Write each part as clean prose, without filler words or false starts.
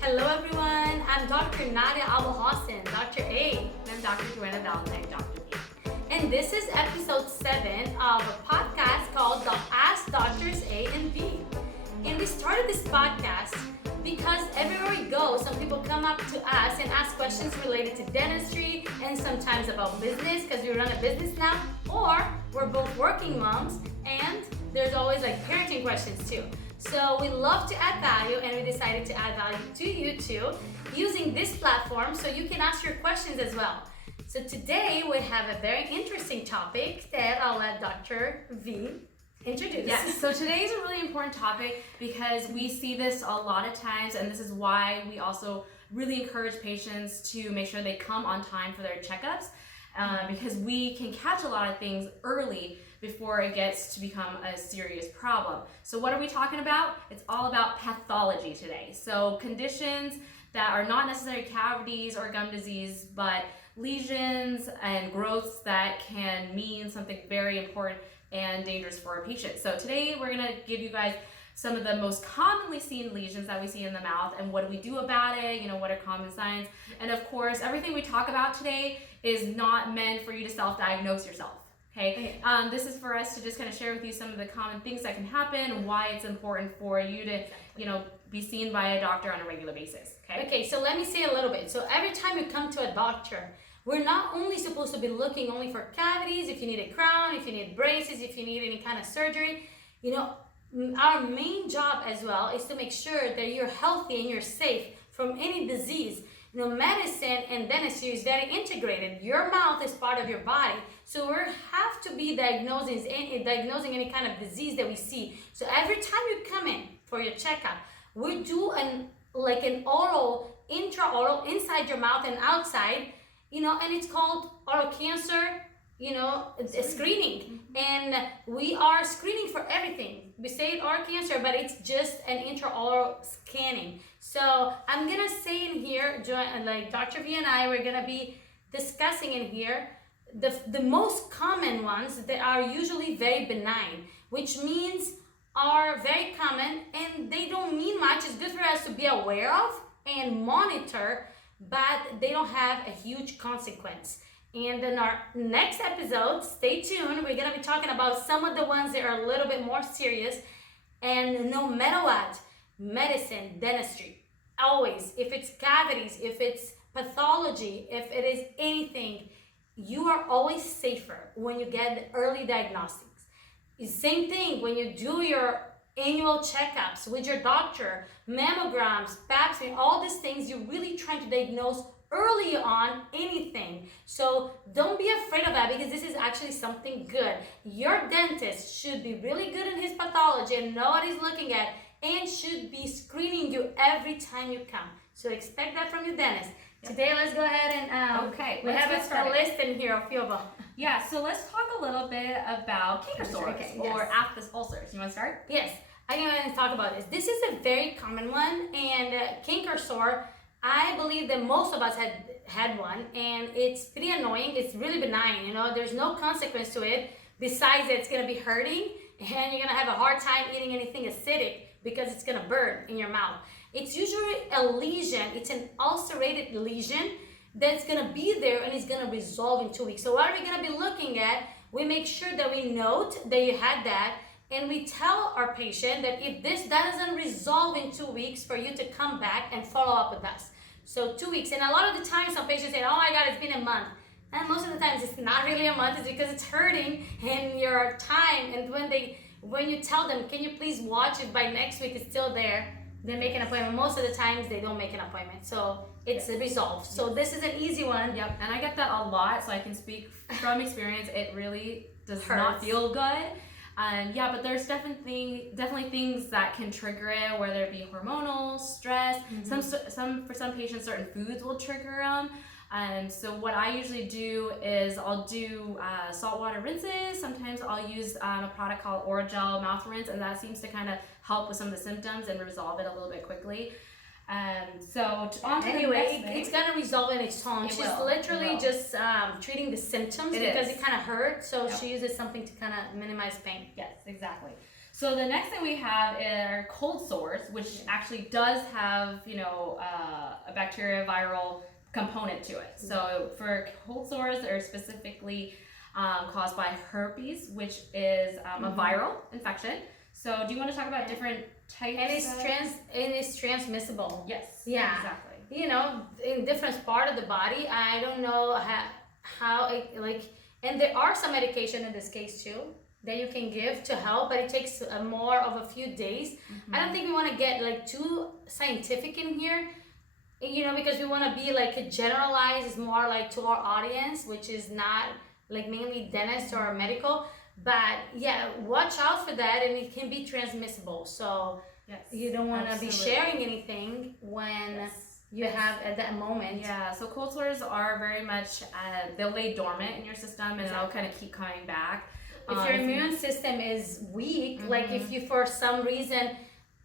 Hello everyone, I'm Dr. Nadia Abul-Hassan, Dr. A, and I'm Dr. Joanna Valentine, Dr. B. And this is episode 7 of a podcast called the Ask Drs A&V. And we started this podcast because everywhere we go, some people come up to us and ask questions related to dentistry and sometimes about business because we run a business now, or we're both working moms and there's always like parenting questions too. So we love to add value and we decided to add value to you too using this platform so you can ask your questions as well. So today we have a very interesting topic that I'll let Dr. V introduce. Yes, so today is a really important topic because we see this a lot of times, and this is why we also really encourage patients to make sure they come on time for their checkups because we can catch a lot of things early before it gets to become a serious problem. So what are we talking about? It's all about pathology today. So conditions that are not necessarily cavities or gum disease, but lesions and growths that can mean something very important and dangerous for a patient. So today we're gonna give you guys some of the most commonly seen lesions that we see in the mouth and what do we do about it, what are common signs. And of course, everything we talk about today is not meant for you to self-diagnose yourself. Okay. This is for us to just kind of share with you some of the common things that can happen and why it's important for you to, be seen by a doctor on a regular basis. Okay, so let me say a little bit. So every time you come to a doctor, we're not only supposed to be looking only for cavities, if you need a crown, if you need braces, if you need any kind of surgery. Our main job as well is to make sure that you're healthy and you're safe from any disease. Medicine and dentistry is very integrated. Your mouth is part of your body. So we have to be diagnosing any kind of disease that we see. So every time you come in for your checkup, we do an oral, intraoral, inside your mouth and outside, and it's called oral cancer, it's screening. And we are screening for everything. We say oral cancer, but it's just an intraoral scanning. So I'm gonna say in here, like Dr. V and I, we're gonna be discussing in here the most common ones that are usually very benign, which means are very common and they don't mean much. It's good for us to be aware of and monitor, but they don't have a huge consequence. And in our next episode, stay tuned, we're gonna be talking about some of the ones that are a little bit more serious. And no matter what, medicine, dentistry, always, if it's cavities, if it's pathology, if it is anything, you are always safer when you get the early diagnostics. It's the same thing when you do your annual checkups with your doctor, mammograms, pap smear, all these things, you're really trying to diagnose early on anything. So don't be afraid of that because this is actually something good. Your dentist should be really good in his pathology and know what he's looking at and should be screening you every time you come. So expect that from your dentist. Yep. Today, let's go ahead and we have a list in here, a few of them. Yeah, so let's talk a little bit about canker sores or aphthous ulcers. You want to start? Yes, I'm going to talk about this. This is a very common one, and canker sore, I believe that most of us had one, and it's pretty annoying. It's really benign, there's no consequence to it besides that it's going to be hurting and you're going to have a hard time eating anything acidic because it's going to burn in your mouth. It's usually a lesion. It's an ulcerated lesion that's going to be there and it's going to resolve in 2 weeks. So what are we going to be looking at? We make sure that we note that you had that, and we tell our patient that if this doesn't resolve in 2 weeks, for you to come back and follow up with us. So 2 weeks. And a lot of the time some patients say, oh my God, it's been a month. And most of the times it's not really a month, it's because it's hurting in your time. And when you tell them, can you please watch if by next week it's still there, they make an appointment. Most of the times they don't make an appointment. So it's resolved. So this is an easy one. Yep, and I get that a lot, so I can speak from experience. It really does not feel good. But there's definitely things that can trigger it, whether it be hormonal, stress. Mm-hmm. For some patients, certain foods will trigger them. So what I usually do is I'll do saltwater rinses. Sometimes I'll use a product called Oragel mouth rinse, and that seems to kind of help with some of the symptoms and resolve it a little bit quickly. It's gonna resolve in its own. She's literally just treating the symptoms because it kind of hurts. So she uses something to kind of minimize pain. Yes, exactly. So the next thing we have are cold sores, which actually does have, a bacteria viral component to it. So for cold sores, they're specifically caused by herpes, which is a viral infection. So do you want to talk about different types? And it's transmissible. Yes. Yeah. Exactly. In different part of the body. I don't know how it, and there are some medication in this case too that you can give to help, but it takes more of a few days. I don't think we want to get too scientific in here, because we want to be generalized. It's more to our audience, which is not mainly dentists or medical. But yeah, watch out for that, and it can be transmissible. So you don't want to be sharing anything when you have at that moment. Yeah, so cold sores are very much, they'll lay dormant in your system, and it'll kind of keep coming back. If your immune system is weak, if you for some reason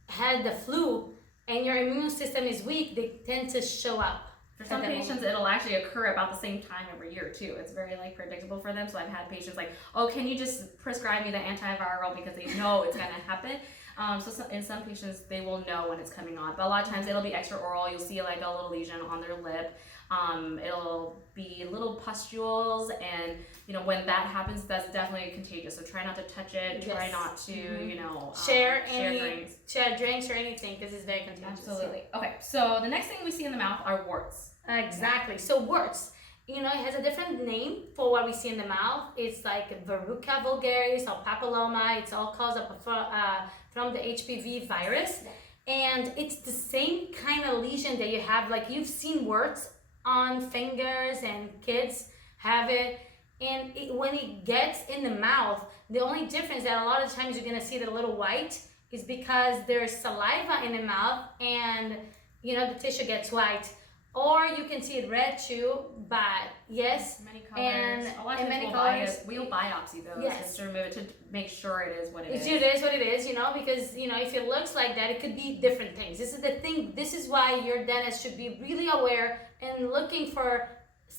had the flu and your immune system is weak, they tend to show up. For some patients, it'll actually occur about the same time every year too. It's very predictable for them. So I've had patients oh, can you just prescribe me the antiviral because they know it's gonna happen. So in some patients, they will know when it's coming on. But a lot of times it'll be extraoral. You'll see a little lesion on their lip. It'll be little pustules, and when that happens, that's definitely contagious. So try not to touch it. Try not to share drinks or anything, because it's very contagious. Absolutely. Okay, so the next thing we see in the mouth are warts. Exactly. So warts, it has a different name for what we see in the mouth. It's verruca vulgaris or papilloma. It's all caused from the HPV virus, and it's the same kind of lesion that you have. You've seen warts on fingers, and kids have it, and when it gets in the mouth, the only difference that a lot of times you're gonna see it a little white is because there's saliva in the mouth, and the tissue gets white, or you can see it red too. But many colors, and many colors. We'll biopsy those just to remove it, to make sure it is what it is. It is what it is, because if it looks like that, it could be different things. This is the thing. This is why your dentist should be really aware and looking for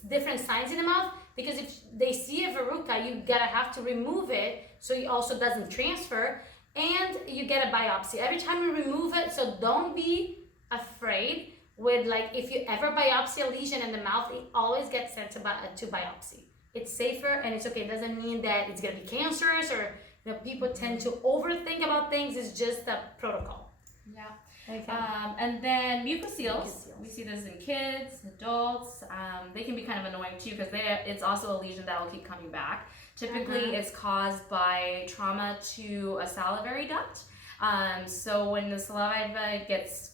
different signs in the mouth, because if they see a verruca, you have to remove it so it also doesn't transfer, and you get a biopsy every time you remove it. So don't be afraid with if you ever biopsy a lesion in the mouth, it always gets sent to biopsy. It's safer and it's okay. It doesn't mean that it's gonna be cancerous, or people tend to overthink about things. It's just a protocol. Yeah. Okay. And then mucoceles. We see this in kids, adults. They can be kind of annoying too, because it's also a lesion that will keep coming back. Typically, it's caused by trauma to a salivary duct. So when the saliva gets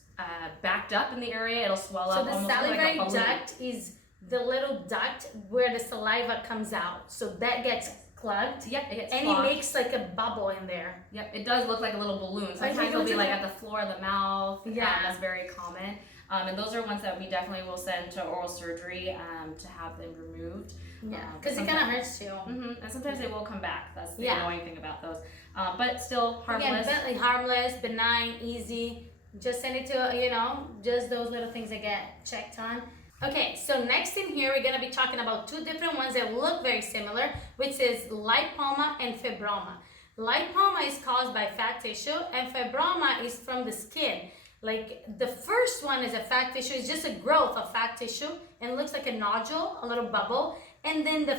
backed up in the area, it'll swell up. So the salivary duct is the little duct where the saliva comes out. So that gets plugged. Yep, it gets and clogged. It makes a bubble in there. Yep, it does look like a little balloon. Sometimes it'll be at the floor of the mouth. Yeah, that's very common. And those are ones that we definitely will send to oral surgery to have them removed. Yeah, because it kind of hurts too. And sometimes they will come back. That's the annoying thing about those. But still harmless. Again, harmless, benign, easy. Just send it to, just those little things that get checked on. Okay, so next in here, we're gonna be talking about two different ones that look very similar, which is lipoma and fibroma. Lipoma is caused by fat tissue, and fibroma is from the skin. The first one is a fat tissue, it's just a growth of fat tissue, and looks like a nodule, a little bubble. And then the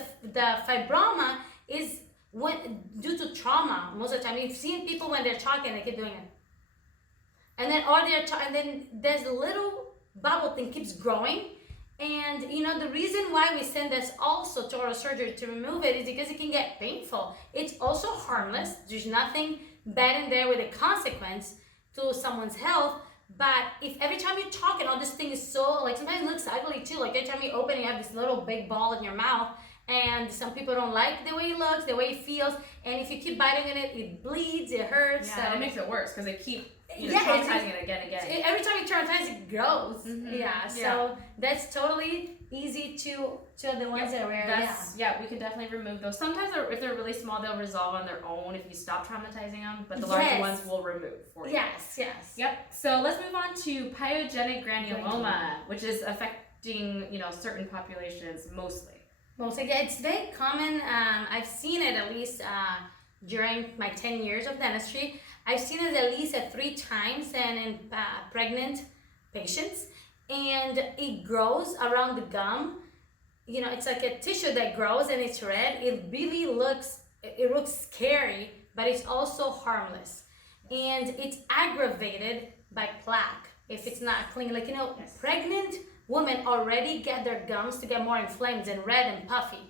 fibroma is due to trauma. Most of the time, you've seen people when they're talking, they keep doing it. And then there's a little bubble thing keeps growing. And the reason why we send this also to oral surgery to remove it is because it can get painful. It's also harmless. There's nothing bad in there with a consequence to someone's health. But if every time you talk and all this thing is so, sometimes it looks ugly too. Every time you open it, you have this little big ball in your mouth. And some people don't like the way it looks, the way it feels. And if you keep biting in it, it bleeds, it hurts. Yeah, and it makes it worse because they keep traumatizing it again and again. Every time you traumatize, it grows. So that's totally easy to the ones that are rare. We can definitely remove those. Sometimes if they're really small, they'll resolve on their own if you stop traumatizing them, but the larger ones will remove for you. Yes. Yep. So let's move on to pyogenic granuloma, which is affecting, certain populations mostly. It's very common. I've seen it at least during my 10 years of dentistry. I've seen it at least 3 times and in pregnant patients, and it grows around the gum. You know, it's like a tissue that grows and it's red. It really looks scary, but it's also harmless. And it's aggravated by plaque if it's not clean. Like, you know, pregnant women already get their gums to get more inflamed and red and puffy.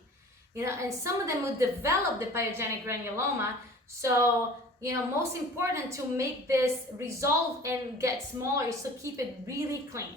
You know, and some of them would develop the pyogenic granuloma. So, you know, most important to make this resolve and get smaller is to keep it really clean.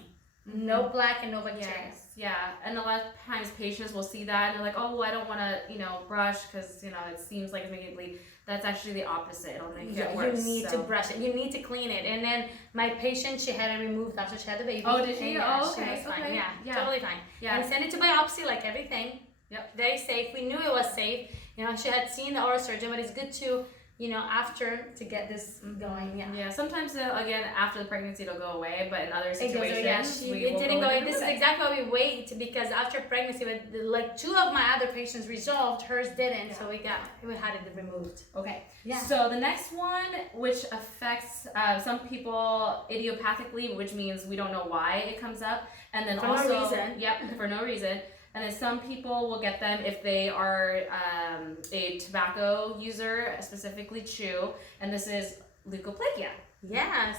No plaque and no bacteria. Yes, yeah. And a lot of times patients will see that and they're like, oh, I don't want to, you know, brush because, you know, it seems like it's making it bleed. That's actually the opposite. It'll make it worse. You need to brush it. You need to clean it. And then my patient, she had it removed after she had the baby. Oh, did she? Yeah, okay. She was fine. Okay. Yeah, totally fine. Yeah. And send it to biopsy like everything. Yep. Very safe. We knew it was safe. You know, she had seen the oral surgeon, but it's good to, you know, after to get this going. Yeah. Yeah. Sometimes again after the pregnancy it'll go away, but in other situations it didn't go away. This is exactly why we wait, because after pregnancy, like 2 of my other patients resolved, hers didn't, so we had it removed. Okay. Yeah. So the next one, which affects some people idiopathically, which means we don't know why it comes up, and then for also no reason. Yep, for no reason. And then some people will get them if they are a tobacco user, specifically chew, and this is leukoplakia. Yes.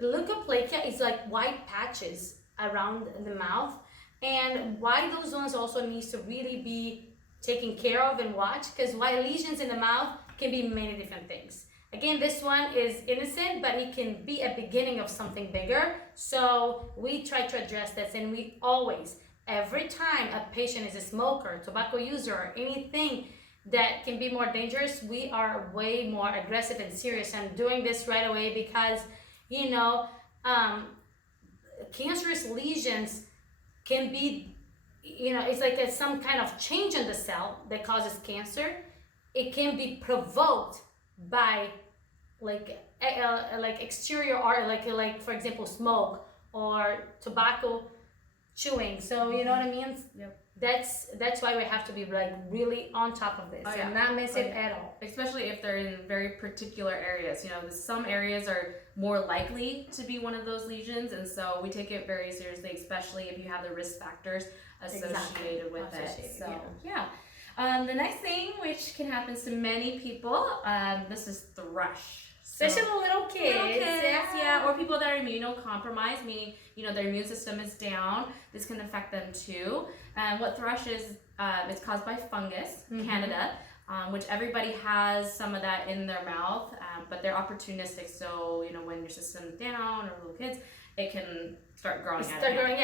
Leukoplakia is like white patches around the mouth, and why those ones also needs to really be taken care of and watched, because white lesions in the mouth can be many different things. Again, this one is innocent, but it can be a beginning of something bigger. So we try to address this, and we always, every time a patient is a smoker, tobacco user, or anything that can be more dangerous, we are way more aggressive and serious and doing this right away, because, you know, cancerous lesions can be, you know, it's like some kind of change in the cell that causes cancer. It can be provoked by like exterior art, like for example, smoke or tobacco chewing. So you know what I mean? Yep. That's why we have to be like really on top of this and not miss it at all. Especially if they're in very particular areas. You know, some areas are more likely to be one of those lesions, and so we take it very seriously, especially if you have the risk factors associated with it. So yeah. The next thing, which can happen to many people, this is thrush. Especially little kids. Yeah, or people that are immunocompromised, meaning, you know, their immune system is down. This can affect them too. And what thrush is, it's caused by fungus, Candida, which everybody has some of that in their mouth, but they're opportunistic. So, you know, when your system's down or little kids, it can start growing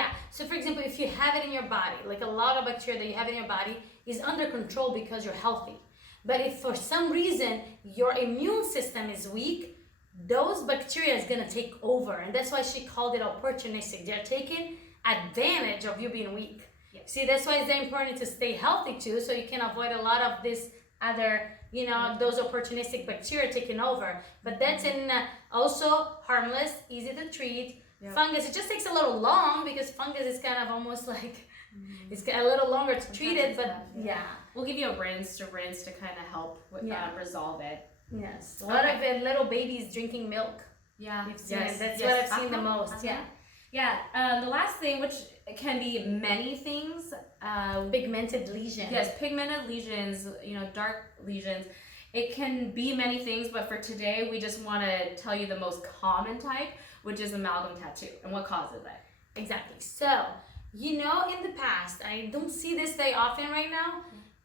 out. So for example, if you have it in your body, like a lot of bacteria that you have in your body is under control because you're healthy. But if for some reason your immune system is weak, those bacteria is gonna take over. And that's why she called it opportunistic. They're taking advantage of you being weak. Yes. See, that's why it's very important to stay healthy too, so you can avoid a lot of this other, you know, those opportunistic bacteria taking over. But that's in also harmless, easy to treat. Yep. Fungus, it just takes a little long because fungus is kind of almost like, it's a little longer to treat it, but yeah. We'll give you a rinse to kind of help with, resolve it. Yes. A lot of little babies drinking milk. Yeah. That's what I've seen the most. Yeah. The last thing, which can be many things. Pigmented lesions. Yes, pigmented lesions, you know, dark lesions. It can be many things, but for today, we just want to tell you the most common type, which is amalgam tattoo, and what causes it. Exactly. So, you know, in the past, I don't see this very often right now,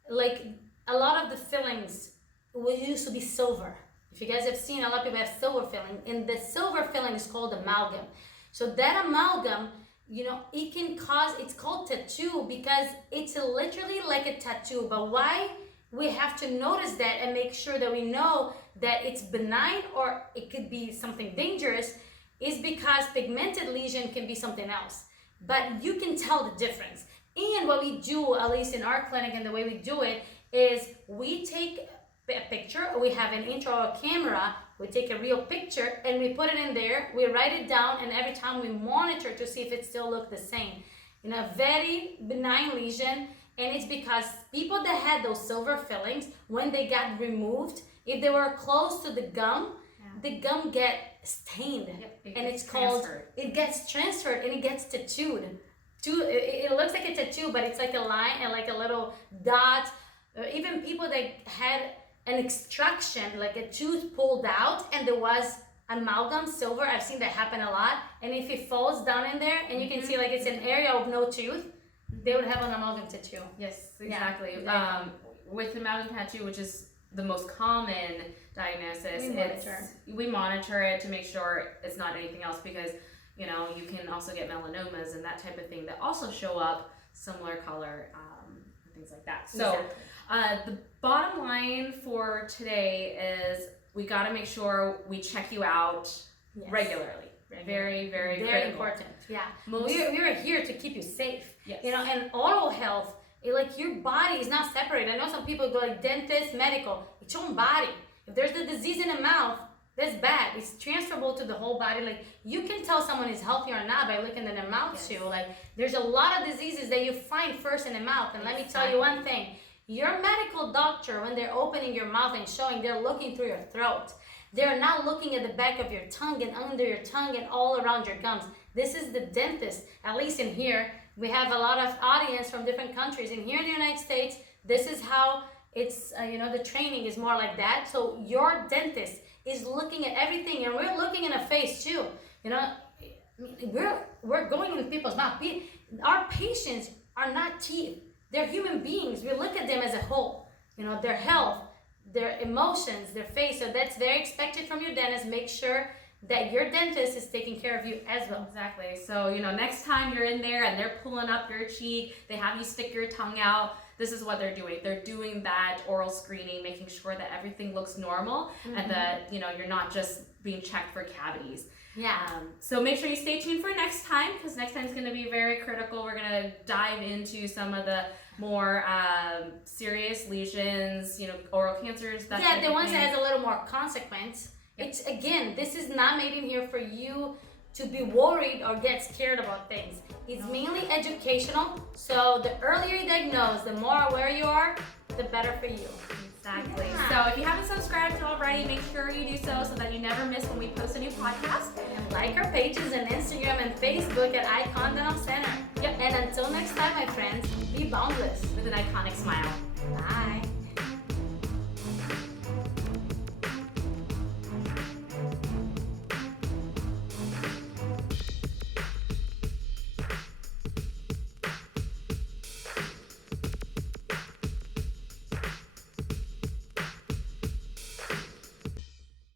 like a lot of the fillings used to be silver. If you guys have seen, a lot of people have silver filling, and the silver filling is called amalgam. So that amalgam, you know, it can cause, it's called tattoo because it's literally like a tattoo. But why we have to notice that and make sure that we know that it's benign or it could be something dangerous is because pigmented lesion can be something else. But you can tell the difference. And what we do, at least in our clinic and the way we do it, is we take a picture, we have an intraoral camera, we take a real picture and we put it in there, we write it down, and every time we monitor to see if it still looks the same. You know, a very benign lesion, and it's because people that had those silver fillings, when they got removed, if they were close to the gum, the gum get stained, and it's called, it gets transferred and it gets tattooed. It looks like a tattoo, but it's like a line and like a little dot. Even people that had an extraction, like a tooth pulled out and there was amalgam silver, I've seen that happen a lot, and if it falls down in there and you can see like it's an area of no tooth, they would have an amalgam tattoo. Yes, exactly. With amalgam tattoo, which is the most common diagnosis, we monitor it to make sure it's not anything else, because you know, you can also get melanomas and that type of thing that also show up similar color, things like that. So the bottom line for today is we got to make sure we check you out regularly. Very, very important. Yeah. We're here to keep you safe. Yes. You know, and oral health, like your body is not separate. I know some people go like dentist, medical, it's your own body. If there's the disease in the mouth, that's bad. It's transferable to the whole body. Like you can tell someone is healthy or not by looking at their mouth too. Like there's a lot of diseases that you find first in the mouth. And let me tell you one thing. Your medical doctor, when they're opening your mouth and showing, they're looking through your throat. They're not looking at the back of your tongue and under your tongue and all around your gums. This is the dentist. At least in here, we have a lot of audience from different countries. And here in the United States, this is how it's, you know, the training is more like that. So your dentist is looking at everything, and we're looking in a face too. You know, we're going in people's mouth. Our patients are not teeth. They're human beings. We look at them as a whole. You know, their health, their emotions, their face. So that's very expected from your dentist. Make sure that your dentist is taking care of you as well. Exactly. So, you know, next time you're in there and they're pulling up your cheek, they have you stick your tongue out, this is what they're doing. They're doing that oral screening, making sure that everything looks normal and that, you know, you're not just being checked for cavities. Yeah. So make sure you stay tuned for next time, because next time is going to be very critical. We're going to dive into some of the more serious lesions, you know, oral cancers. That the ones that has a little more consequence. It's, again, this is not made in here for you to be worried or get scared about things. It's mainly educational. So the earlier you diagnose, the more aware you are, the better for you. Exactly. So if you haven't subscribed already, make sure you do so that you never miss when we post a new podcast. And like our pages on Instagram and Facebook at Icon Dental Center. Yep. And until next time, my friends, be boundless with an iconic smile. Bye.